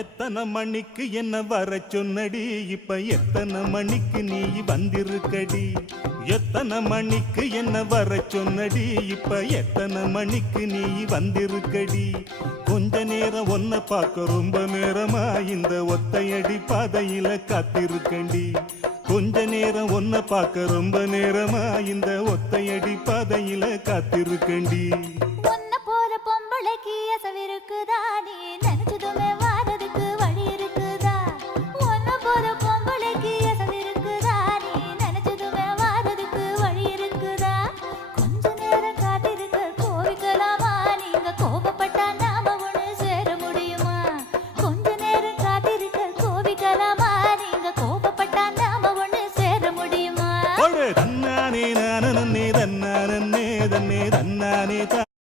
எத்தனை மணிக்கு என்ன வர சொன்னடி, இப்ப எத்தனை மணிக்கு நீ வந்திருக்கடி? எத்தனை மணிக்கு என்ன வர சொன்னடி, இப்ப எத்தனை மணிக்கு நீ வந்திருக்கடி? கொஞ்ச நேரம் ஒன்ன பார்க்க ரொம்ப நேரமா இந்த ஒத்தையடி பாதையில காத்திருக்கண்டி. கொஞ்ச நேரம் ஒன்ன பார்க்க ரொம்ப நேரமா இந்த ஒத்தையடி பாதையில காத்திருக்கண்டி. பொம்பளைக்கு அசவிருக்குதா நீ நினைச்சதுமே